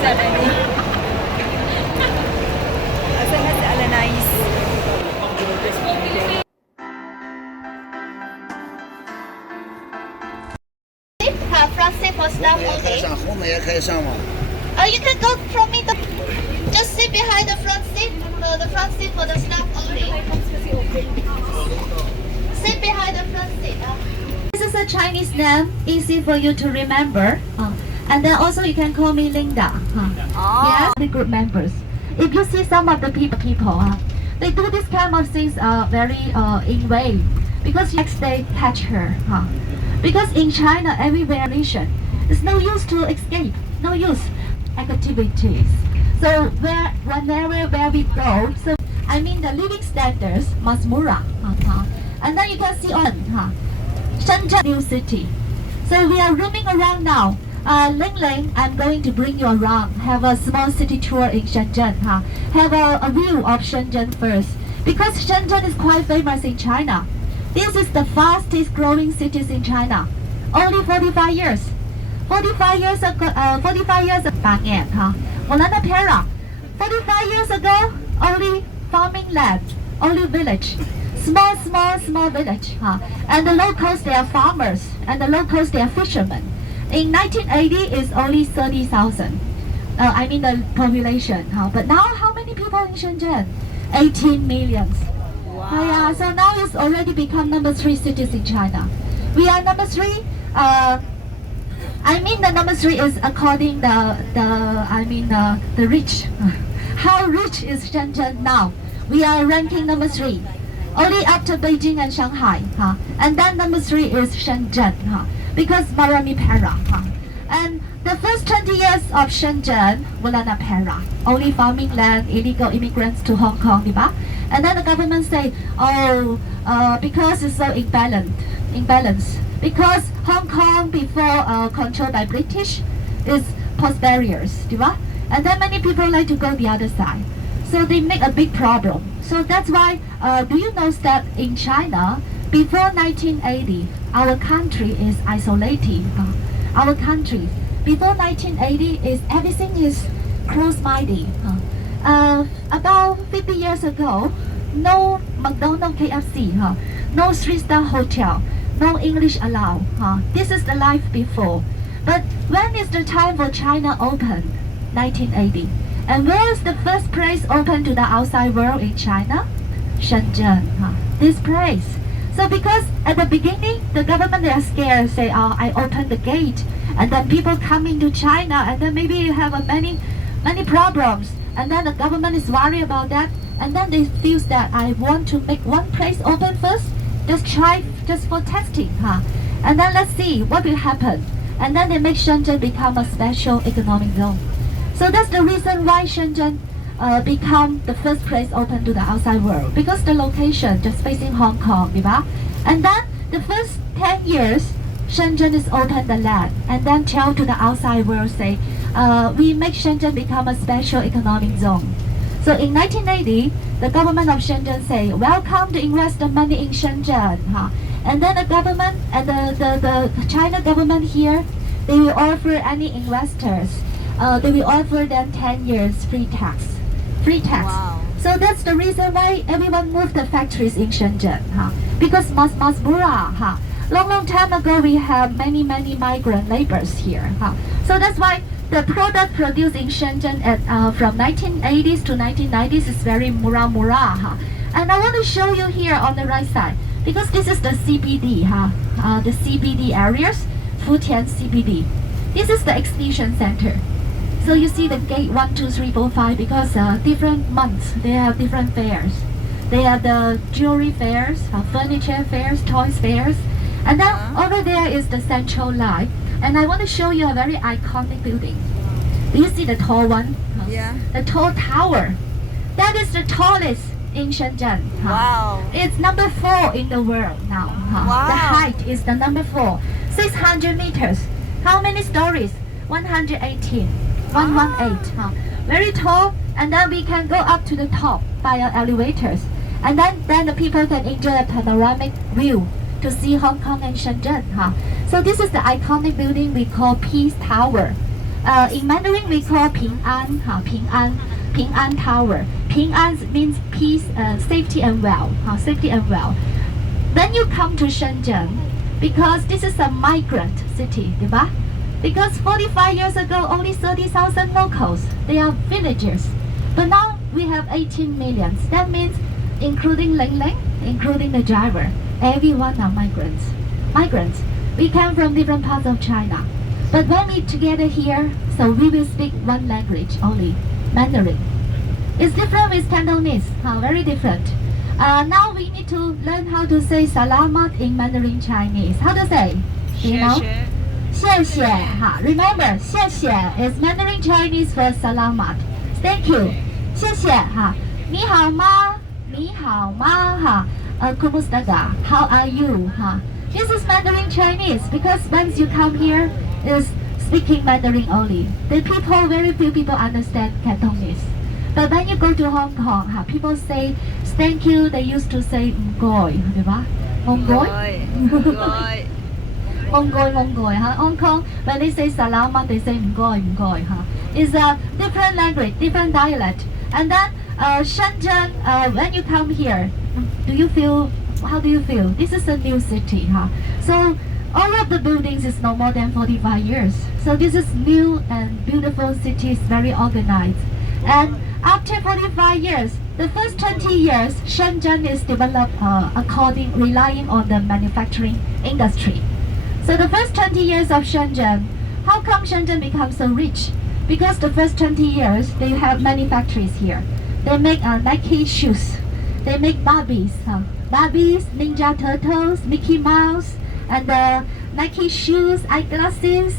SMS Alanais. Front seat for staff 后面也可以 only. 上，后面也可以上嘛。You can go from me. Just sit behind the front seat. The front seat for the staff only. Sit behind the front seat. This is a Chinese name, easy for you to remember. And then also you can call me Linda. Yes, the group members. If you see some of the people, they do this kind of things very in way because next they catch her. Because in China, everywhere nation, it's no use to escape, no use activities. So where we go, so I mean the living standards, Masmura. And then you can see on Shenzhen new city. So we are roaming around now. Ling Ling, I'm going to bring you around. Have a small city tour in Shenzhen. Have a view of Shenzhen first. Because Shenzhen is quite famous in China. This is the fastest growing cities in China. Only 45 years. 45 years ago, 45 years ago, Molana Pera. 45 years ago, only farming land, only village. Small village. And the locals, they are farmers. And the locals, they are fishermen. In 1980, it's only 30,000. I mean the population. But now, how many people in Shenzhen? 18 millions. Wow. Yeah, so now it's already become number 3 cities in China. We are number 3. I mean the number 3 is according the rich. How rich is Shenzhen now? We are ranking number 3. Only after Beijing and Shanghai. And then number 3 is Shenzhen. Because Marami Pera. And the first 20 years of Shenzhen, Mulana Pera. Only farming land, illegal immigrants to Hong Kong, diba? And then the government say, because it's so imbalance. Because Hong Kong before controlled by British is post barriers, diba? And then many people like to go the other side. So they make a big problem. So that's why, do you know that in China, before 1980, our country is isolated. Our country, before 1980, everything is close-minded. About 50 years ago, no McDonald's, KFC, no 3-star hotel, no English allowed. This is the life before. But when is the time for China open? 1980. And where is the first place open to the outside world in China? Shenzhen. This place. So because at the beginning, the government, they are scared, say, I open the gate, and then people come into China, and then maybe you have many problems. And then the government is worried about that, and then they feel that I want to make one place open first, just for testing, and then let's see what will happen. And then they make Shenzhen become a special economic zone. So that's the reason why Shenzhen become the first place open to the outside world, because the location just facing Hong Kong, diba? And then the first 10 years, Shenzhen is open the land, and then tell to the outside world, say, we make Shenzhen become a special economic zone. So in 1980, the government of Shenzhen say, welcome to invest the money in Shenzhen. And then the government and the China government here, they will offer any investors, they will offer them 10 years free tax. Wow. So that's the reason why everyone moved the factories in Shenzhen. Because Masbura, long time ago we have many migrant laborers here. So that's why the product produced in Shenzhen from 1980s to 1990s is very mura. And I want to show you here on the right side, because this is the CBD, the CBD areas, Futian CBD. This is the exhibition center. So you see the gate 1, 2, 3, 4, 5, because different months they have different fairs. They have the jewelry fairs, furniture fairs, toys fairs, and then over there is the central line. And I want to show you a very iconic building. Do you see the tall one? Yeah. The tall tower. That is the tallest in Shenzhen. Wow. It's number 4 in the world now. Wow. The height is the number 4. 600 meters. How many stories? 118. 118. Very tall, and then we can go up to the top via elevators. And then the people can enjoy a panoramic view to see Hong Kong and Shenzhen. So this is the iconic building we call Peace Tower. In Mandarin we call 平安 平安 平安 Tower. 平安 means peace, safety and well, safety and well. Then you come to Shenzhen, because this is a migrant city, 对吧? Because 45 years ago, only 30,000 locals. They are villagers. But now we have 18 million. That means including Ling Ling, including the driver, everyone are migrants. Migrants. We come from different parts of China. But when we together here, so we will speak one language only, Mandarin. It's different with Cantonese, very different. Now we need to learn how to say salamat in Mandarin Chinese. How to say? Do you know? 谢谢 Remember, 谢谢 is Mandarin Chinese for salamat. Thank you. 谢谢 你好吗? 你好吗 Kumusta ga? How are you? This is Mandarin Chinese because once you come here, is speaking Mandarin only. The people, very few people understand Cantonese. But when you go to Hong Kong, people say thank you. They used to say "ngoy," 对吧? "ngoy." Mongol, Hong Kong, when they say salamat, they say "ngoy." It's a different language, different dialect. And then Shenzhen, when you come here, how do you feel? This is a new city, So all of the buildings is no more than 45 years. So this is new and beautiful city, is very organized. And after 45 years, the first 20 years, Shenzhen is developed relying on the manufacturing industry. So the first 20 years of Shenzhen, how come Shenzhen becomes so rich? Because the first 20 years, they have many factories here. They make Nike shoes. They make Barbies, Ninja Turtles, Mickey Mouse, and Nike shoes, eyeglasses,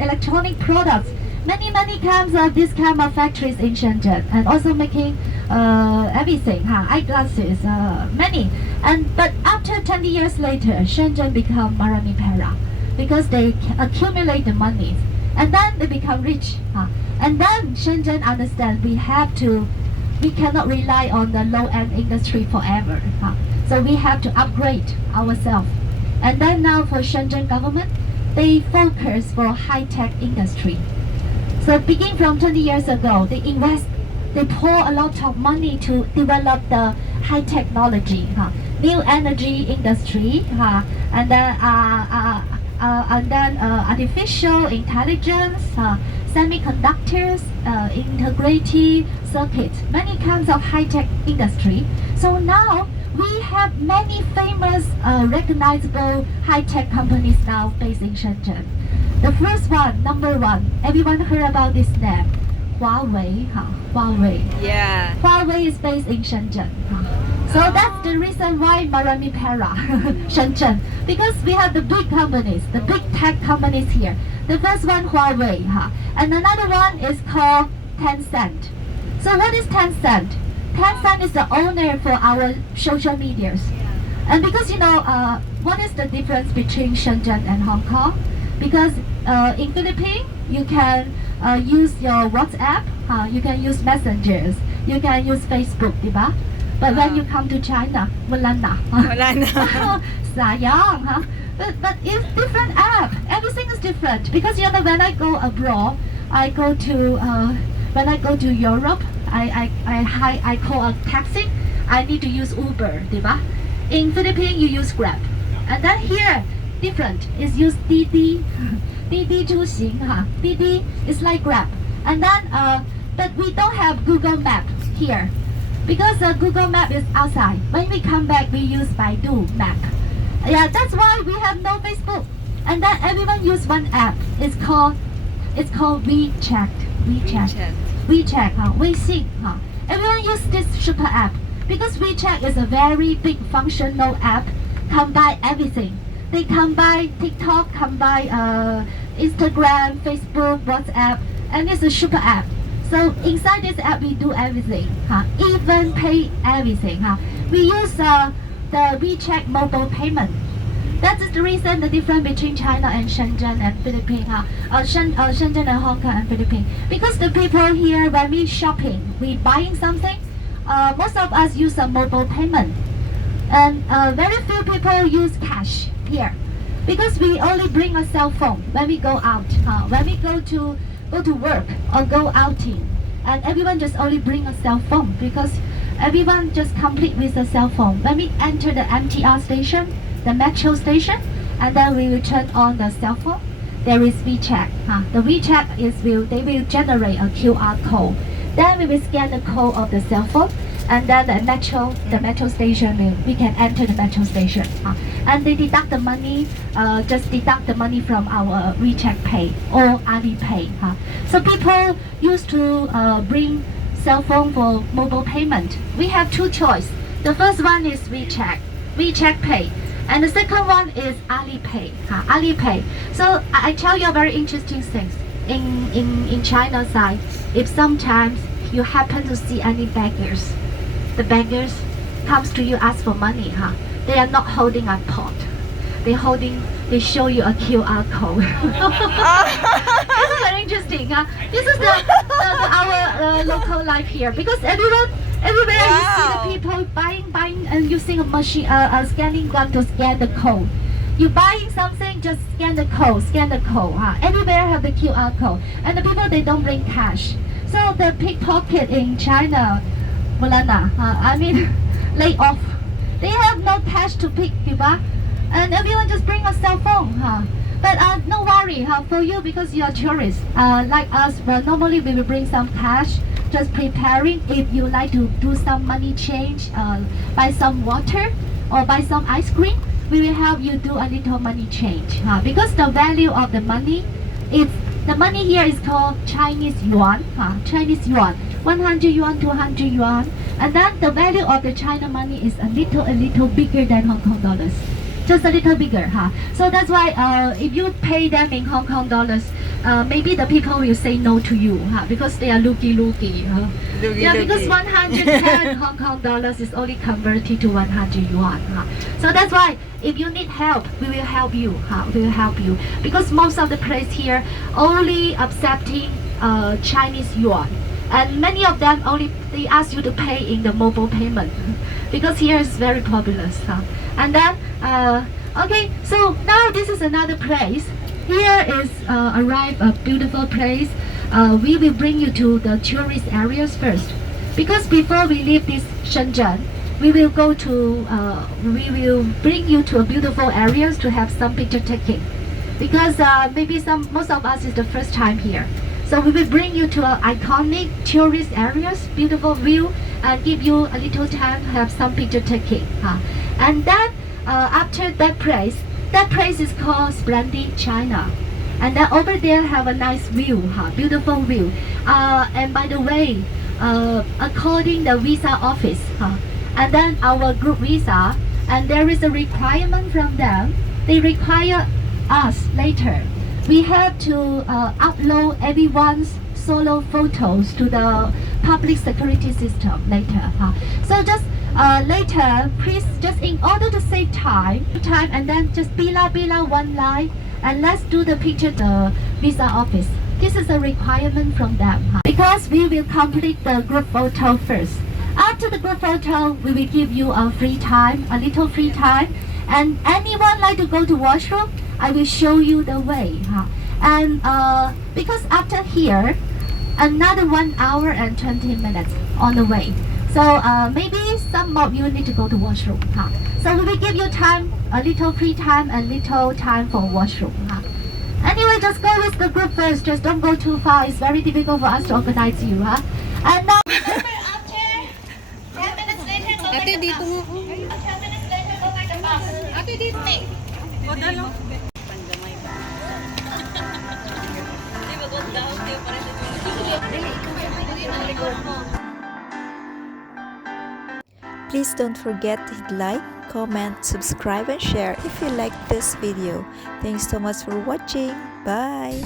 electronic products. Many kinds of this kind of factories in Shenzhen, and also making everything, eyeglasses, many. But after 20 years later, Shenzhen become Maramipera because they accumulate the money, and then they become rich. And then Shenzhen understand we cannot rely on the low-end industry forever. So we have to upgrade ourselves. And then now for Shenzhen government, they focus for high-tech industry. So beginning from 20 years ago, they pour a lot of money to develop the high technology, new energy industry, and then artificial intelligence, semiconductors, integrated circuits, many kinds of high-tech industry. So now we have many famous, recognizable high-tech companies now based in Shenzhen. The first one, number one, everyone heard about this name, Huawei. Huawei. Yeah. Huawei is based in Shenzhen. So that's the reason why Maramipera, Shenzhen, because we have the big companies, the big tech companies here. The first one, Huawei, and another one is called Tencent. So what is Tencent? Tencent is the owner for our social medias. And because what is the difference between Shenzhen and Hong Kong? Because in Philippines, you can use your WhatsApp, you can use messengers, you can use Facebook, diba? But when you come to China, Mulana, sayang, but it's different app. Everything is different because when I go abroad, when I go to Europe, I call a taxi. I need to use Uber, diba? In Philippines, you use Grab, and then here different is use Didi. Didi 出行 Didi is like Grab, and then but we don't have Google Map here because Google Map is outside. When we come back, we use Baidu Map. Yeah, that's why we have no Facebook. And then everyone use one app. It's called WeChat. WeChat, Weixin. Everyone use this super app because WeChat is a very big functional app. Combine everything. They combine TikTok, combine Instagram, Facebook, WhatsApp, and it's a super app. So inside this app, we do everything, even pay everything. We use the WeChat mobile payment. That is the reason the difference between China and Shenzhen and Philippines, Shenzhen and Hong Kong and Philippines. Because the people here, when we shopping, we buying something, most of us use a mobile payment, and very few people use cash here, because we only bring a cell phone when we go out. When we go to go to work or go outing, and everyone just only bring a cell phone because everyone just complete with a cell phone. When we enter the MTR station, the metro station, and then we will turn on the cell phone. There is WeChat. The WeChat they will generate a QR code. Then we will scan the code of the cell phone, and then the metro station we can enter the metro station. And they deduct the money, just deduct the money from our WeChat Pay or Alipay. So people used to bring cell phone for mobile payment. We have two choices. The first one is WeChat Pay. And the second one is Alipay. Alipay. So I tell you a very interesting thing. In China side, if sometimes you happen to see any beggars, the beggars comes to you ask for money. They are not holding a pot. They show you a QR code. This is very interesting. This is our local life here because everywhere you see the people buying and using a machine, scanning gun to scan the code. You buying something, just scan the code. Everywhere have the QR code, and the people they don't bring cash. So the pickpocket in China, Mulana, lay off. They have no cash to pick, and everyone just bring a cell phone. But no worry for you because you are tourists. Like us, well, normally we will bring some cash, just preparing. If you like to do some money change, buy some water or buy some ice cream, we will help you do a little money change. Because the value of the money is, the money here is called Chinese yuan. Chinese yuan, 100 yuan, 200 yuan. And then the value of the China money is a little bigger than Hong Kong dollars. Just a little bigger. So that's why if you pay them in Hong Kong dollars, maybe the people will say no to you because they are looky. Because 110 Hong Kong dollars is only converted to 100 yuan. So that's why if you need help, we will help you. We will help you because most of the place here only accepting Chinese yuan, and many of them only they ask you to pay in the mobile payment because here is very popular. And then okay, so now this is another place. Here is arrive a beautiful place. We will bring you to the tourist areas first, because before we leave this Shenzhen, we will we will bring you to a beautiful areas to have some picture taking, because maybe most of us is the first time here. So we will bring you to iconic tourist areas, beautiful view, and give you a little time to have some picture taking. And then after that place is called Splendid China. And then over there have a nice view, beautiful view. And by the way, according the visa office, and then our group visa, and there is a requirement from them. They require us later. We have to upload everyone's solo photos to the public security system later. So just later, please, just in order to save time, and then just bila one line, and let's do the picture the visa office. This is a requirement from them because we will complete the group photo first. After the group photo, we will give you a little free time, and anyone like to go to washroom, I will show you the way. And because after here, another 1 hour and 20 minutes on the way. So maybe some of you need to go to washroom. So we will give you time, a little free time and little time for washroom. Anyway, just go with the group first. Just don't go too far. It's very difficult for us to organize you. And now, after 10 minutes later, go like the bus. 10 minutes later, go like the bus. Ate, dito. Please don't forget to hit like, comment, subscribe and share if you like this video. Thanks so much for watching. Bye!